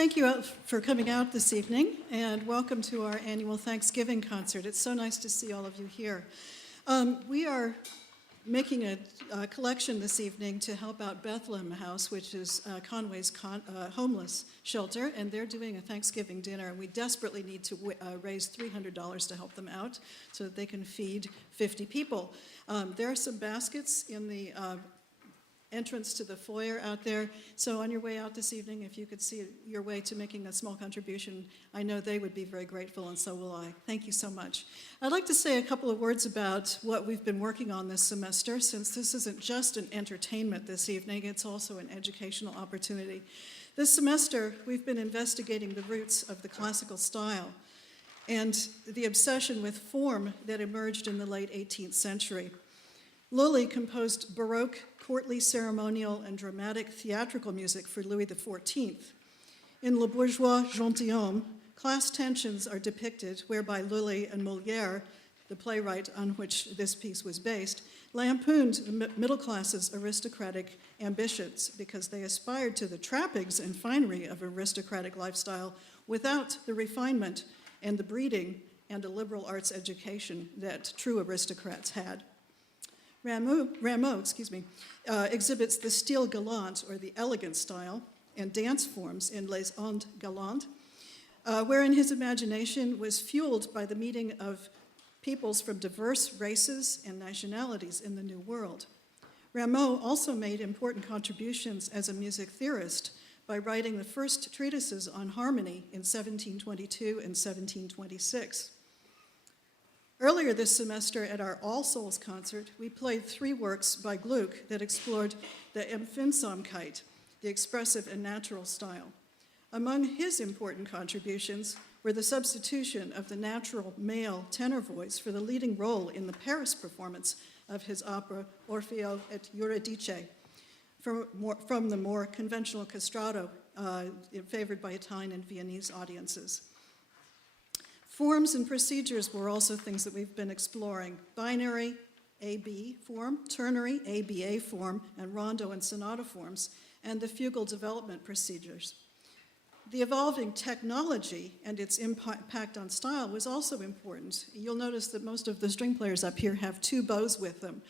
Thank you for coming out this evening, and welcome to our annual Thanksgiving concert. It's so nice to see all of you here. We are making a collection this evening to help out Bethlehem House, which is Conway's homeless shelter, and they're doing a Thanksgiving dinner, and we desperately need to raise $300 to help them out so that they can feed 50 people. There are some baskets in the entrance to the foyer out there. So on your way out this evening, if you could see your way to making a small contribution, I know they would be very grateful, and so will I. Thank you so much. I'd like to say a couple of words about what we've been working on this semester, since this isn't just an entertainment this evening, it's also an educational opportunity. This semester, we've been investigating the roots of the classical style and the obsession with form that emerged in the late 18th century. Lully composed Baroque, courtly, ceremonial, and dramatic theatrical music for Louis XIV. In Le Bourgeois Gentilhomme, class tensions are depicted whereby Lully and Molière, the playwright on which this piece was based, lampooned the middle class's aristocratic ambitions because they aspired to the trappings and finery of aristocratic lifestyle without the refinement and the breeding and a liberal arts education that true aristocrats had. Rameau exhibits the style galant, or the elegant style, and dance forms in Les Ondes Galantes, wherein his imagination was fueled by the meeting of peoples from diverse races and nationalities in the New World. Rameau also made important contributions as a music theorist by writing the first treatises on harmony in 1722 and 1726. Earlier this semester at our All Souls concert, we played 3 works by Gluck that explored the Empfindsamkeit, the expressive and natural style. Among his important contributions were the substitution of the natural male tenor voice for the leading role in the Paris performance of his opera Orfeo et Euridice, from the more conventional castrato favored by Italian and Viennese audiences. Forms and procedures were also things that we've been exploring. Binary, AB form, ternary, ABA form, and rondo and sonata forms, and the fugal development procedures. The evolving technology and its impact on style was also important. You'll notice that most of the string players up here have 2 bows with them.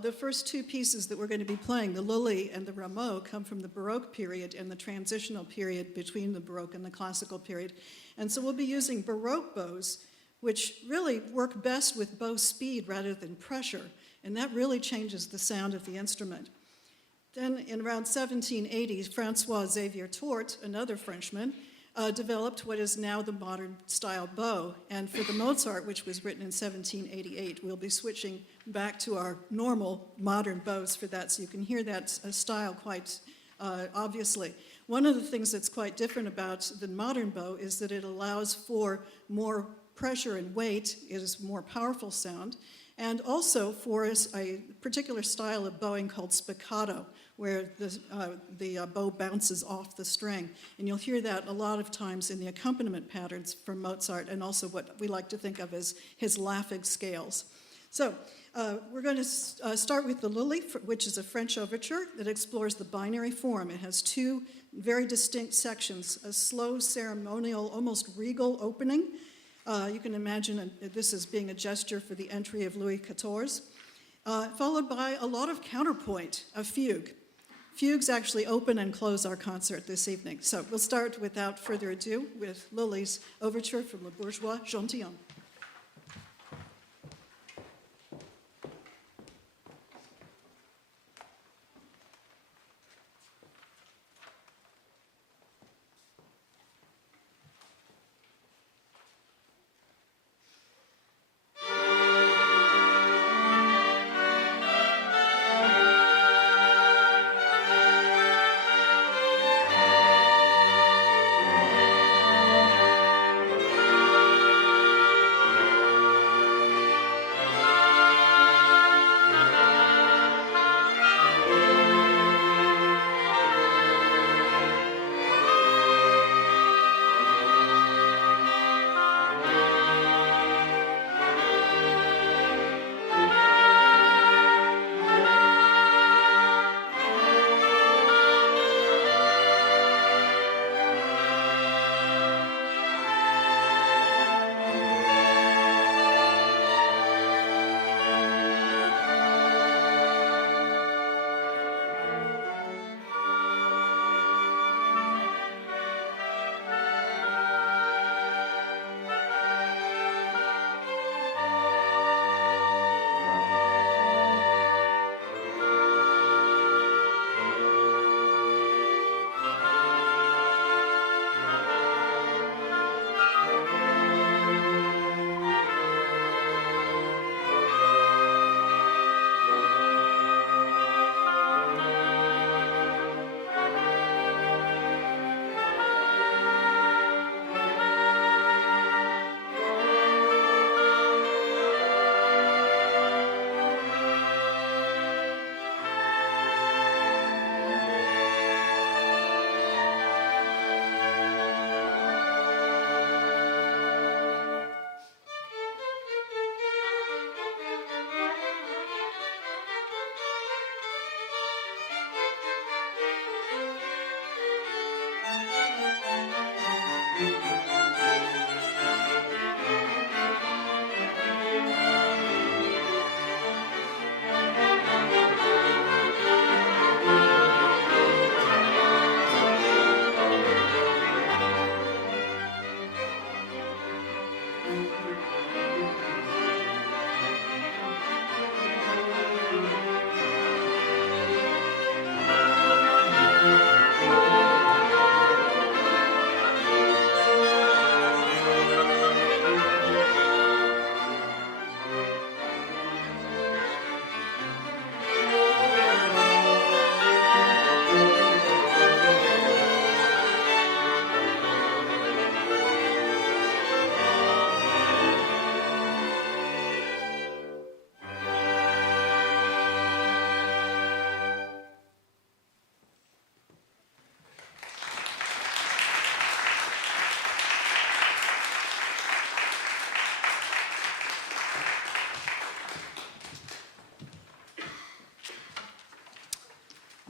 The first 2 pieces that we're going to be playing, the Lully and the Rameau, come from the Baroque period and the transitional period between the Baroque and the Classical period. And so we'll be using Baroque bows, which really work best with bow speed rather than pressure, and that really changes the sound of the instrument. Then in around 1780, Francois Xavier Tort, another Frenchman, developed what is now the modern style bow. And for the Mozart, which was written in 1788, we'll be switching back to our normal modern bows for that, so you can hear that style quite obviously. One of the things that's quite different about the modern bow is that it allows for more pressure and weight. It is more powerful sound. And also for a particular style of bowing called spiccato, where the bow bounces off the string. And you'll hear that a lot of times in the accompaniment patterns from Mozart, and also what we like to think of as his laughing scales. So we're going to start with the Lully, which is a French overture that explores the binary form. It has 2 very distinct sections, a slow, ceremonial, almost regal opening. You can imagine this as being a gesture for the entry of Louis XIV, followed by a lot of counterpoint, a fugue. Fugues actually open and close our concert this evening. So we'll start without further ado with Lully's overture from Le Bourgeois Gentilhomme.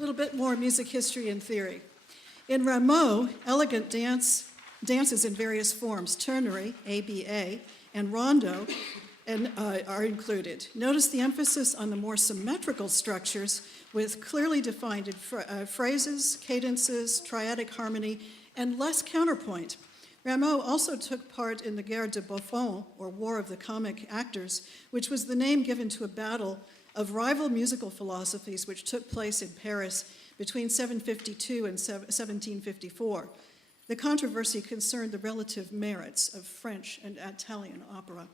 little bit more music history and theory. In Rameau, elegant dances in various forms, ternary, ABA, and rondo, are included. Notice the emphasis on the more symmetrical structures with clearly defined phrases, cadences, triadic harmony, and less counterpoint. Rameau also took part in the Guerre de Buffon, or War of the Comic Actors, which was the name given to a battle of rival musical philosophies which took place in Paris between 752 and 1754. The controversy concerned the relative merits of French and Italian opera.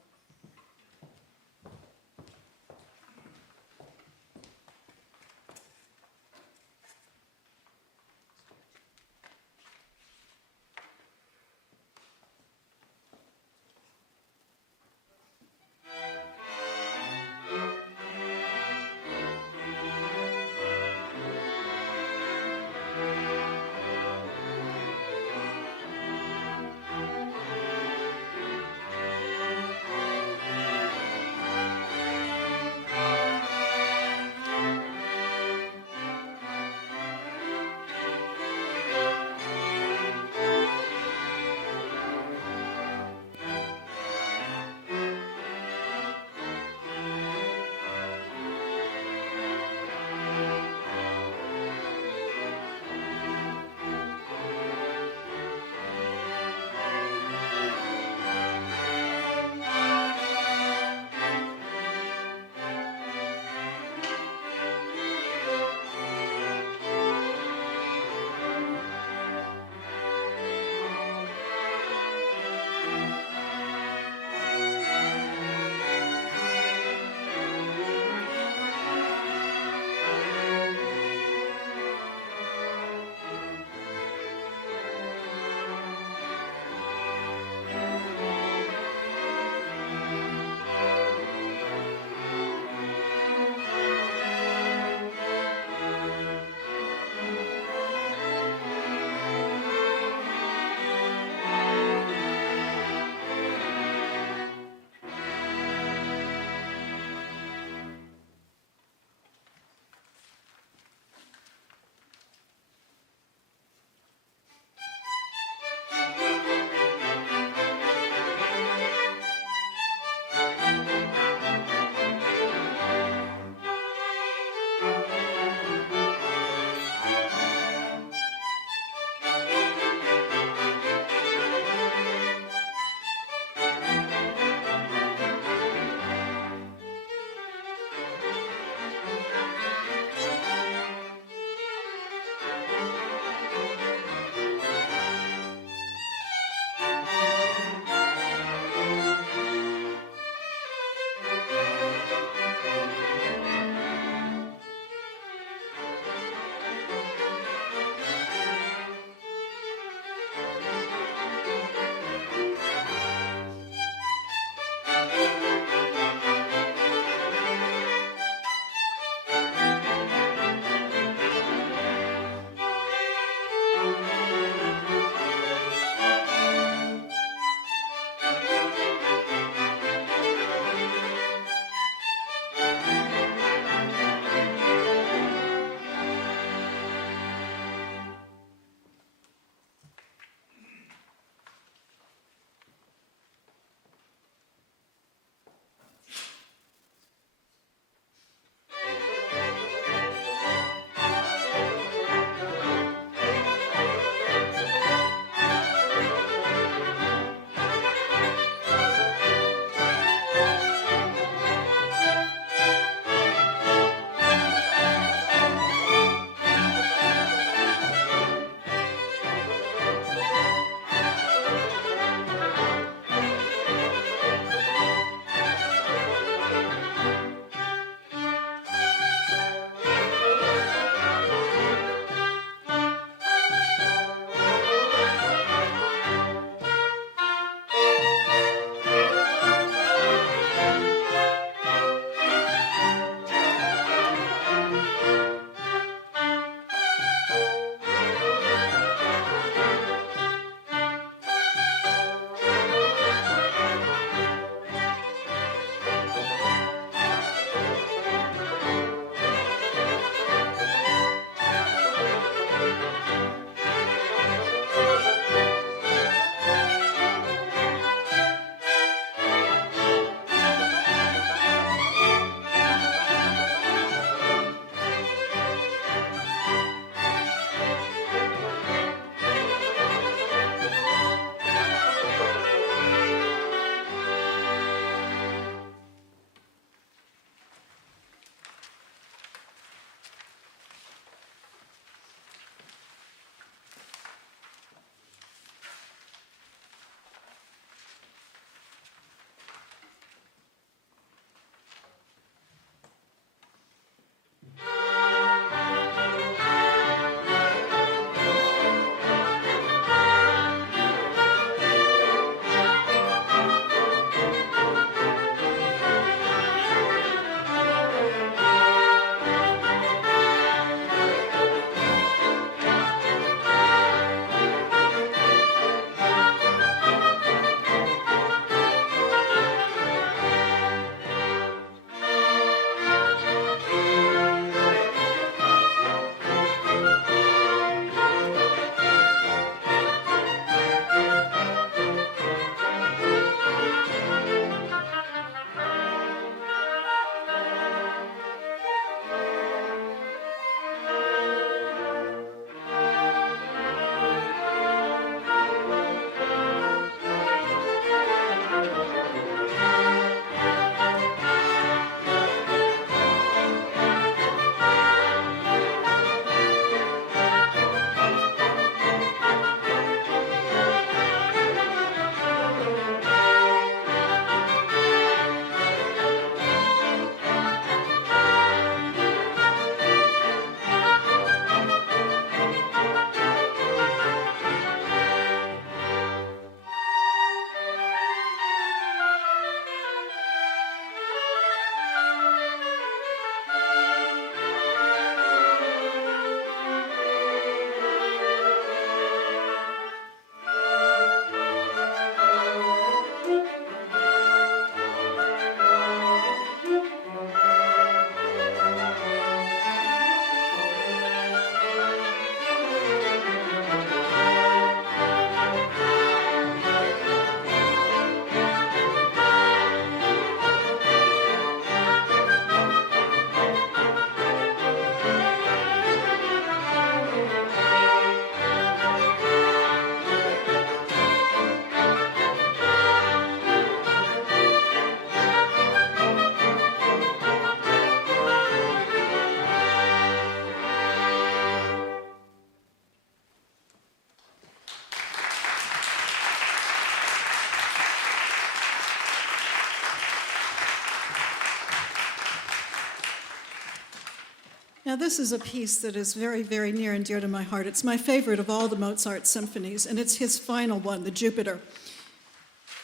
Now, this is a piece that is very, very near and dear to my heart. It's my favorite of all the Mozart symphonies, and it's his final one, the Jupiter.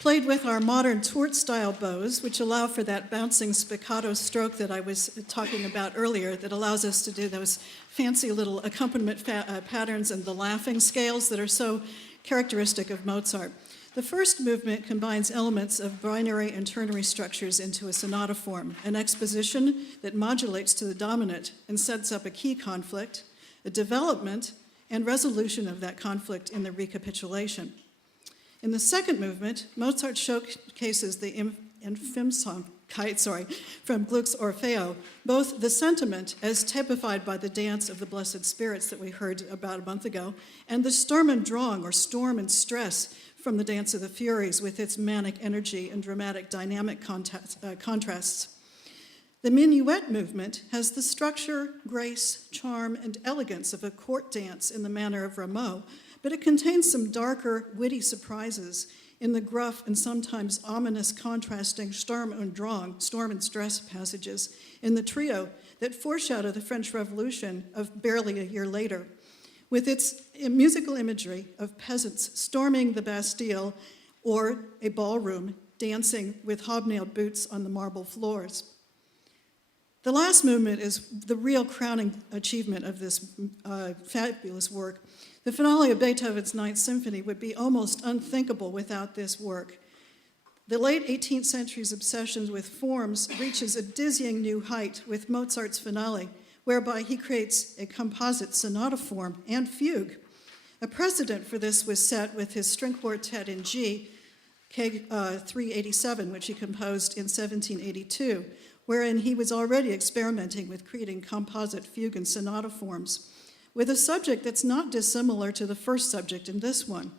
Played with our modern Tourt-style bows, which allow for that bouncing spiccato stroke that I was talking about earlier, that allows us to do those fancy little accompaniment patterns and the laughing scales that are so characteristic of Mozart. The first movement combines elements of binary and ternary structures into a sonata form, an exposition that modulates to the dominant and sets up a key conflict, a development, and resolution of that conflict in the recapitulation. In the second movement, Mozart showcases the Empfindsamkeit, from Gluck's Orfeo, both the sentiment as typified by the dance of the Blessed Spirits that we heard about a month ago, and the Sturm und Drang, or storm and stress, from the Dance of the Furies with its manic energy and dramatic dynamic contrasts. The minuet movement has the structure, grace, charm, and elegance of a court dance in the manner of Rameau, but it contains some darker, witty surprises in the gruff and sometimes ominous contrasting Sturm und Drang, storm and stress passages in the trio that foreshadow the French Revolution of barely a year later, with its musical imagery of peasants storming the Bastille or a ballroom dancing with hobnailed boots on the marble floors. The last movement is the real crowning achievement of this fabulous work. The finale of Beethoven's Ninth Symphony would be almost unthinkable without this work. The late 18th century's obsession with forms reaches a dizzying new height with Mozart's finale, whereby he creates a composite sonata form and fugue. A precedent for this was set with his string quartet in G, K387, which he composed in 1782, wherein he was already experimenting with creating composite fugue and sonata forms, with a subject that's not dissimilar to the first subject in this one.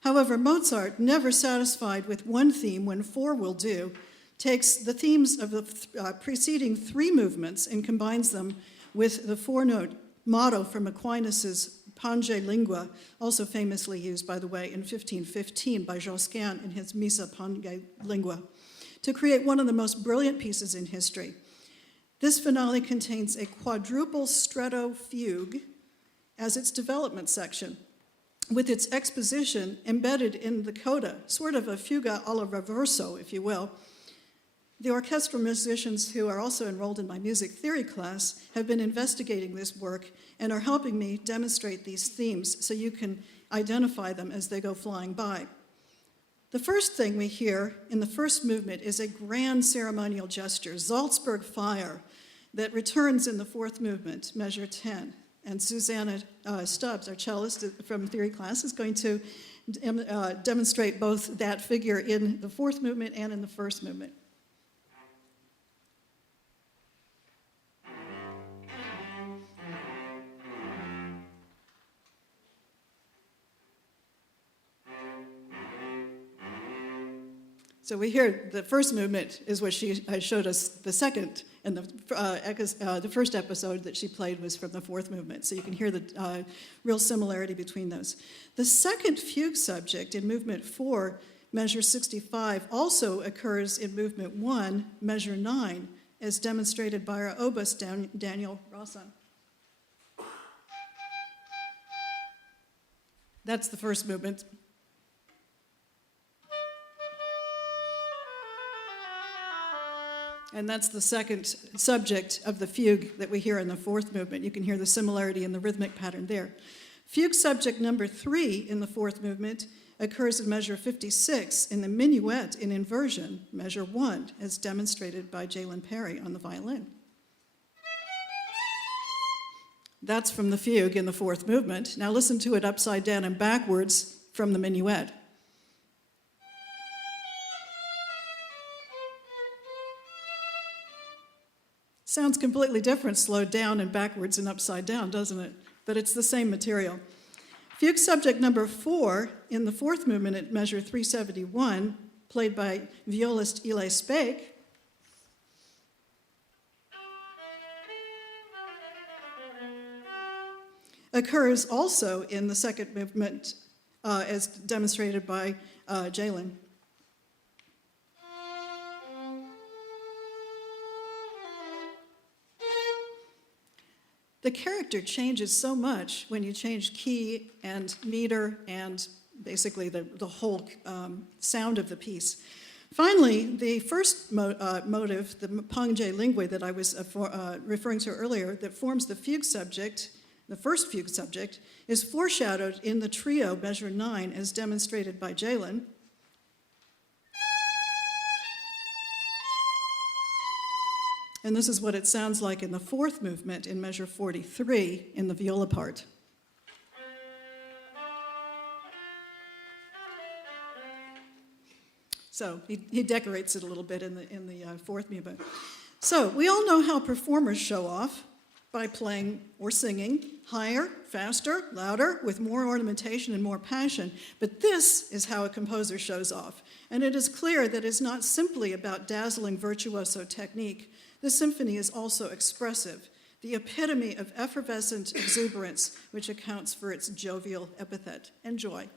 However, Mozart, never satisfied with one theme when four will do, takes the themes of the preceding three movements and combines them with the four-note motto from Aquinas' Pange Lingua, also famously used, by the way, in 1515 by Josquin in his Missa Pange Lingua, to create one of the most brilliant pieces in history. This finale contains a quadruple stretto fugue as its development section, with its exposition embedded in the coda, sort of a fuga alla reverso, if you will. The orchestral musicians who are also enrolled in my music theory class have been investigating this work and are helping me demonstrate these themes so you can identify them as they go flying by. The first thing we hear in the first movement is a grand ceremonial gesture, Salzburg Fire, that returns in the fourth movement, measure 10. And Susanna Stubbs, our cellist from theory class, is going to demonstrate both that figure in the fourth movement and in the first movement. So we hear the first movement is what she showed us the second, and the first episode that she played was from the fourth movement. So you can hear the real similarity between those. The second fugue subject in movement 4, measure 65, also occurs in movement 1, measure 9, as demonstrated by our oboist Daniel Rosson. That's the first movement. And that's the second subject of the fugue that we hear in the fourth movement. You can hear the similarity in the rhythmic pattern there. Fugue subject number 3 in the fourth movement occurs in measure 56 in the minuet in inversion, measure 1, as demonstrated by Jalen Perry on the violin. That's from the fugue in the fourth movement. Now listen to it upside down and backwards from the minuet. Sounds completely different, slowed down and backwards and upside down, doesn't it? But it's the same material. Fugue subject number 4 in the fourth movement at measure 371, played by violist Ile Speck, occurs also in the second movement as demonstrated by Jalen. The character changes so much when you change key and meter and basically the whole sound of the piece. Finally, the first motive, the Pange Lingue that I was referring to earlier, that forms the fugue subject, the first fugue subject, is foreshadowed in the trio measure 9 as demonstrated by Jalen. And this is what it sounds like in the fourth movement in measure 43 in the viola part. So he decorates it a little bit in the fourth movement. So we all know how performers show off by playing or singing higher, faster, louder, with more ornamentation and more passion. But this is how a composer shows off. And it is clear that it's not simply about dazzling virtuoso technique. The symphony is also expressive, the epitome of effervescent exuberance, which accounts for its jovial epithet. Enjoy.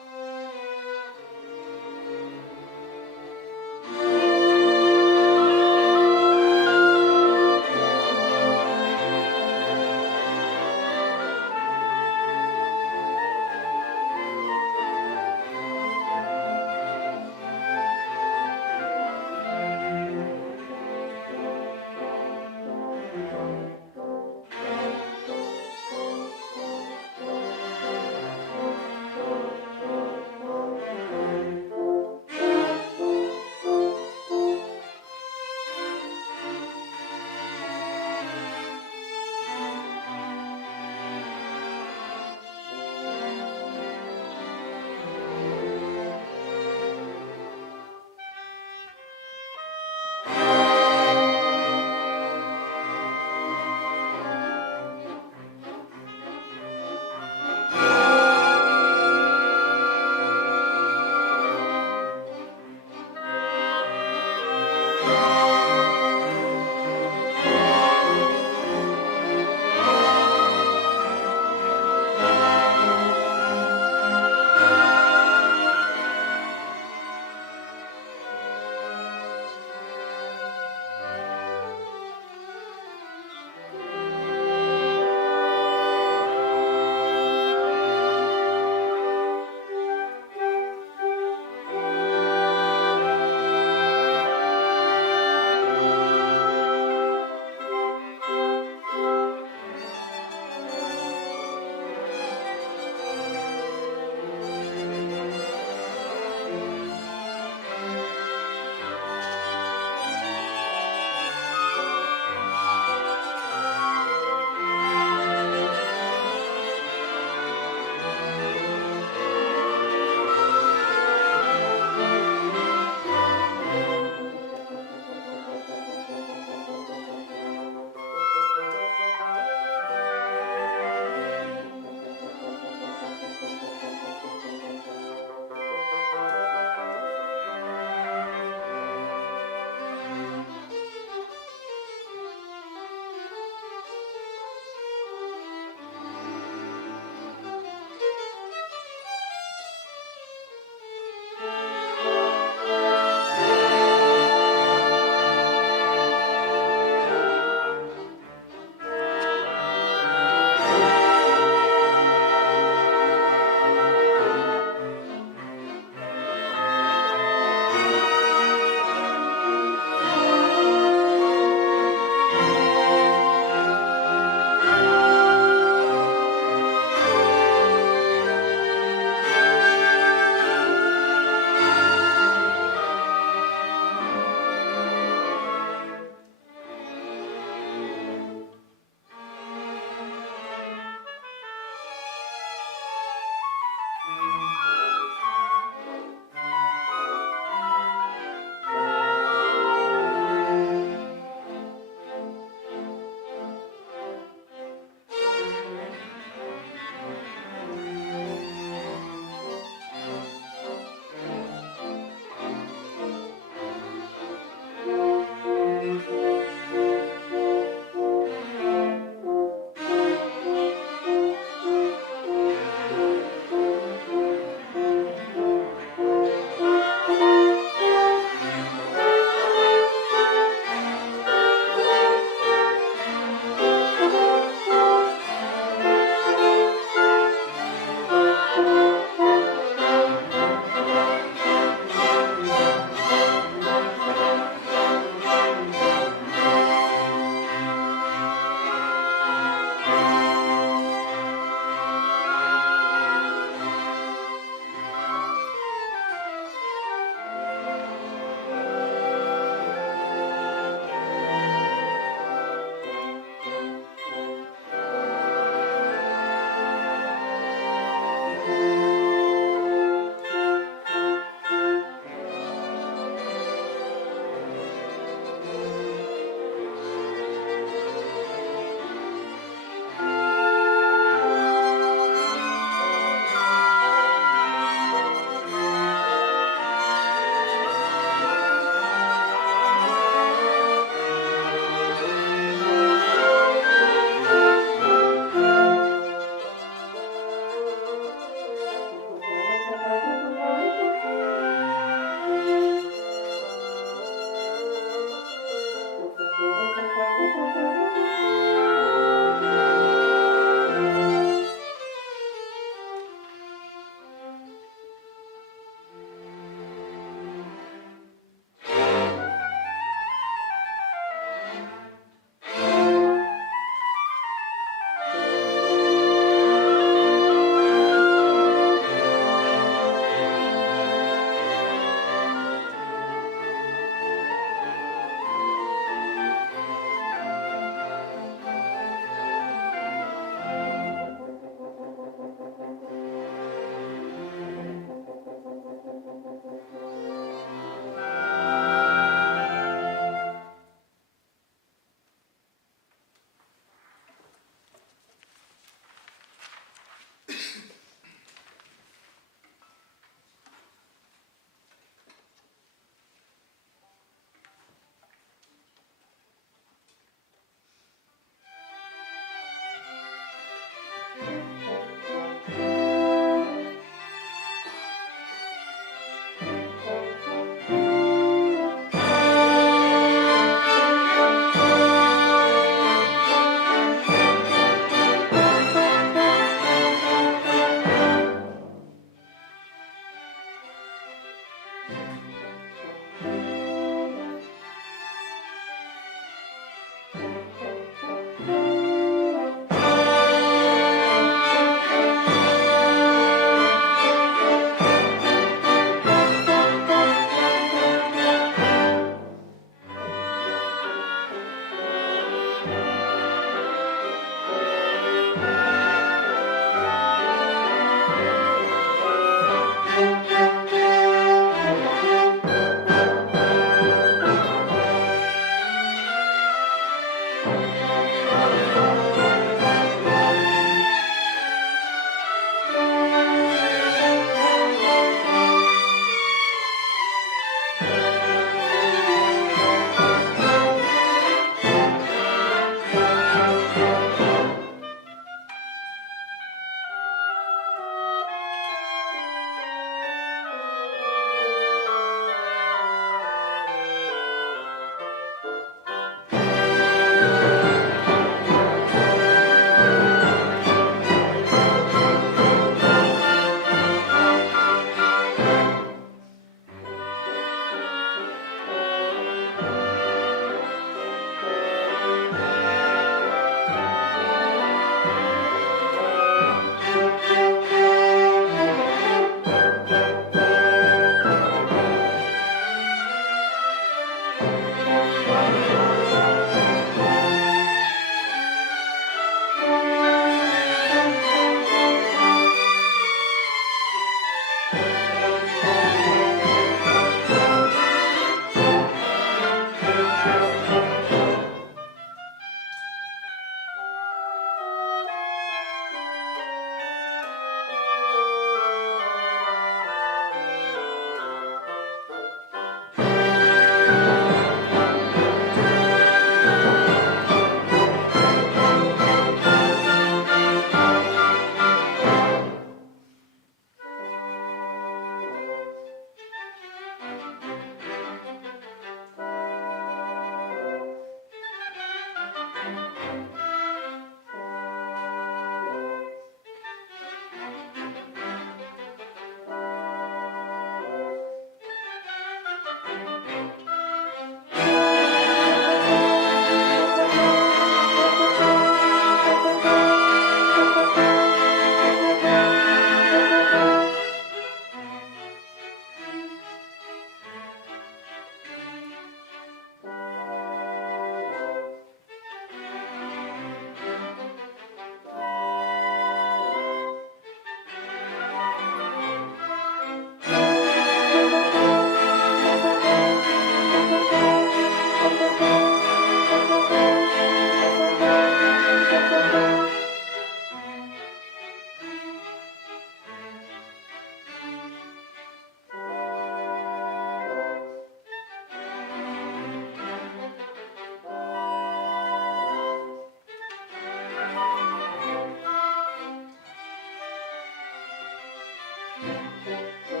Thank